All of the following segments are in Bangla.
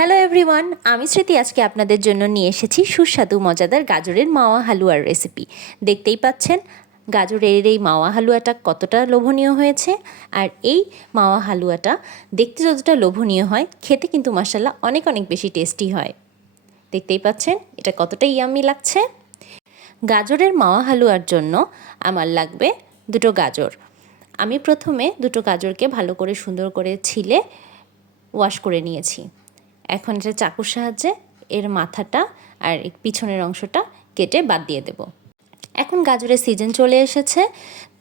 হ্যালো এভরিওয়ান, আমি স্মৃতি আজকে আপনাদের জন্য নিয়ে এসেছি সুস্বাদু মজাদার গাজরের মাওয়া হালুয়ার রেসিপি। দেখতেই পাচ্ছেন গাজরের এই মাওয়া হালুয়াটা কতটা লোভনীয় হয়েছে। আর এই মাওয়া হালুয়াটা দেখতে যতটা লোভনীয় হয়, খেতে কিন্তু মাশাআল্লাহ অনেক অনেক বেশি টেস্টি হয়। দেখতেই পাচ্ছেন এটা কতটা ইয়াম্মি লাগছে। গাজরের মাওয়া হালুয়ার জন্য আমার লাগবে দুটো গাজর। আমি প্রথমে দুটো গাজরকে ভালো করে সুন্দর করে ছিলে ওয়াশ করে নিয়েছি। এখন এটা চাকুর সাহায্যে এর মাথাটা আর পিছনের অংশটা কেটে বাদ দিয়ে দেব। এখন গাজরের সিজন চলে এসেছে,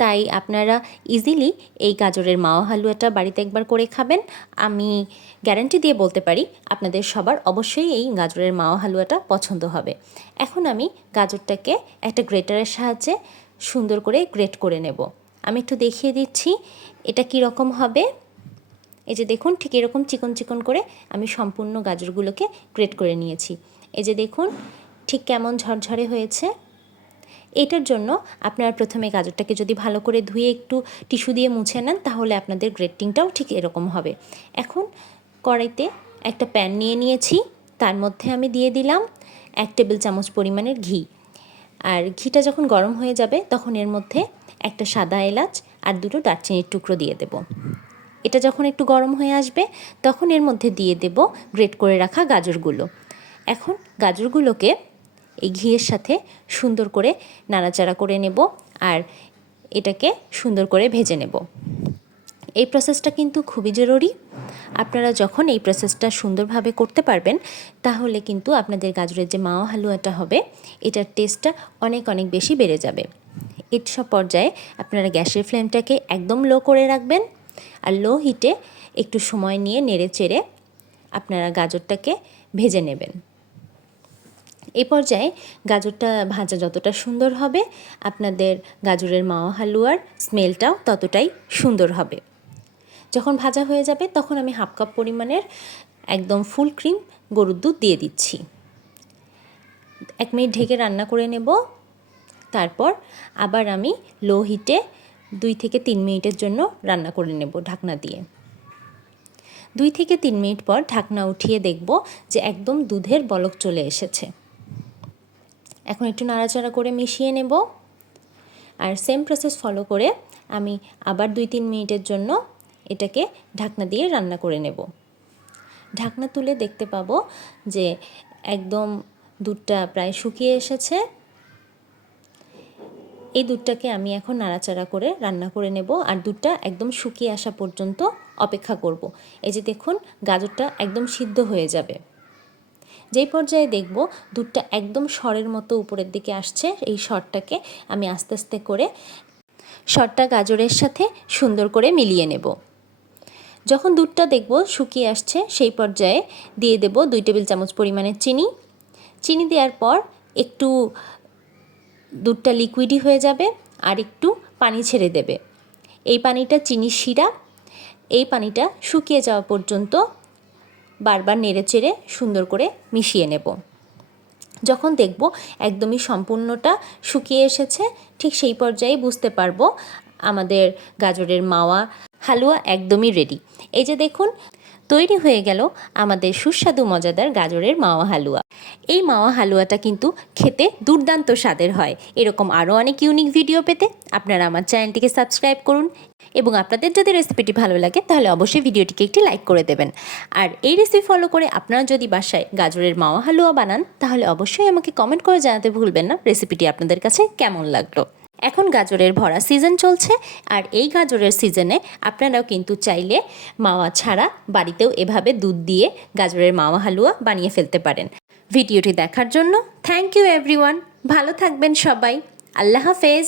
তাই আপনারা ইজিলি এই গাজরের মাওয়া হালুয়াটা বাড়িতে একবার করে খাবেন। আমি গ্যারান্টি দিয়ে বলতে পারি আপনাদের সবার অবশ্যই এই গাজরের মাওয়া হালুয়াটা পছন্দ হবে। এখন আমি গাজরটাকে একটা গ্রেটারের সাহায্যে সুন্দর করে গ্রেট করে নেব। আমি একটু দেখিয়ে দিচ্ছি এটা কী রকম হবে। এই যে দেখুন, ঠিক এরকম চিকন চিকন করে আমি সম্পূর্ণ গাজরগুলোকে গ্রেট করে নিয়েছি। এই যে দেখুন ঠিক কেমন ঝরঝরে হয়েছে। এটার জন্য আপনারা প্রথমে গাজরটাকে যদি ভালো করে ধুয়ে একটু টিস্যু দিয়ে মুছে নেন, তাহলে আপনাদের গ্রেটিংটাও ঠিক এরকম হবে। এখন কড়াইতে একটা প্যান নিয়ে নিয়েছি, তার মধ্যে আমি দিয়ে দিলাম 1 টেবিল চামচ পরিমাণের ঘি। আর ঘিটা যখন গরম হয়ে যাবে তখন এর মধ্যে একটা সাদা এলাচ আর দুটো দারচিনির টুকরো দিয়ে দেব। এটা যখন একটু গরম হয়ে আসবে তখন এর মধ্যে দিয়ে দেব গ্রেট করে রাখা গাজরগুলো। এখন গাজরগুলোকে এই ঘিয়ের সাথে সুন্দর করে নাড়াচাড়া করে নেব আর এটাকে সুন্দর করে ভেজে নেব। এই প্রসেসটা কিন্তু খুবই জরুরি। আপনারা যখন এই প্রসেসটা সুন্দরভাবে করতে পারবেন, তাহলে কিন্তু আপনাদের গাজরের যে মাওয়া হালুয়াটা হবে এটার টেস্টটা অনেক অনেক বেশি বেড়ে যাবে। এই সব পর্যায়ে আপনারা গ্যাসের ফ্লেমটাকে একদম লো করে রাখবেন আর লো হিটে একটু সময় নিয়ে নেড়ে চেড়ে আপনারা গাজরটাকে ভেজে নেবেন। এই পর্যায়ে গাজরটা ভাজা যতটা সুন্দর হবে, আপনাদের গাজরের মাওয়া হালুয়ার স্মেলটাও ততটাই সুন্দর হবে। যখন ভাজা হয়ে যাবে তখন আমি 1/2 কাপ পরিমাণের একদম ফুল ক্রিম গরুর দুধ দিয়ে দিচ্ছি। 1 মিনিট ঢেকে রান্না করে নেব। তারপর আবার আমি লো হিটে 2 থেকে 3 মিনিটের জন্য রান্না করে নেব ঢাকনা দিয়ে। 2 থেকে 3 মিনিট পর ঢাকনা উঠিয়ে দেখব যে একদম দুধের বলক চলে এসেছে। এখন একটু নাড়াচাড়া করে মিশিয়ে নেব আর সেম প্রসেস ফলো করে আমি আবার 2-3 মিনিটের জন্য এটাকে ঢাকনা দিয়ে রান্না করে নেব। ঢাকনা তুলে দেখতে পাবো যে একদম দুধটা প্রায় শুকিয়ে এসেছে। এই দুধটাকে আমি এখন নাড়াচাড়া করে রান্না করে নেব আর দুধটা একদম শুকিয়ে আসা পর্যন্ত অপেক্ষা করব। এই যে দেখুন গাজরটা একদম সিদ্ধ হয়ে যাবে। যেই পর্যায়ে দেখব দুধটা একদম সরের মতো উপরের দিকে আসছে, এই সরটাকে আমি আস্তে আস্তে করে সরটা গাজরের সাথে সুন্দর করে মিলিয়ে নেব। যখন দুধটা দেখব শুকিয়ে আসছে, সেই পর্যায়ে দিয়ে দেব 2 টেবিল চামচ পরিমাণের চিনি। চিনি দেওয়ার পর একটু দুধটা লিকুইডই হয়ে যাবে আর একটু পানি ছেড়ে দেবে। এই পানিটা চিনির শিরা, এই পানিটা শুকিয়ে যাওয়া পর্যন্ত বারবার নেড়েচেড়ে সুন্দর করে মিশিয়ে নেব। যখন দেখব একদমই সম্পূর্ণটা শুকিয়ে এসেছে, ঠিক সেই পর্যায়ে বুঝতে পারবো আমাদের গাজরের মাওয়া হালুয়া একদমই রেডি। এই যে দেখুন তৈরি হয়ে গেল আমাদের সুস্বাদু মজাদার গাজরের মাওয়া হালুয়া। এই মাওয়া হালুয়াটা কিন্তু খেতে দুর্দান্ত স্বাদের হয়। এরকম আরও অনেক ইউনিক ভিডিও পেতে আপনারা আমার চ্যানেলটিকে সাবস্ক্রাইব করুন এবং আপনাদের যদি রেসিপিটি ভালো লাগে তাহলে অবশ্যই ভিডিওটিকে একটি লাইক করে দেবেন। আর এই রেসিপি ফলো করে আপনারা যদি বাসায় গাজরের মাওয়া হালুয়া বানান, তাহলে অবশ্যই আমাকে কমেন্ট করে জানাতে ভুলবেন না রেসিপিটি আপনাদের কাছে কেমন লাগলো। এখন গাজরের ভরা সিজন চলছে আর এই গাজরের সিজনে আপনারাও কিন্তু চাইলে মাওয়া ছাড়া বাড়িতেও এভাবে দুধ দিয়ে গাজরের মাওয়া হালুয়া বানিয়ে ফেলতে পারেন। ভিডিওটি দেখার জন্য থ্যাংক ইউ এভরিওয়ান। ভালো থাকবেন সবাই। আল্লাহ হাফেজ।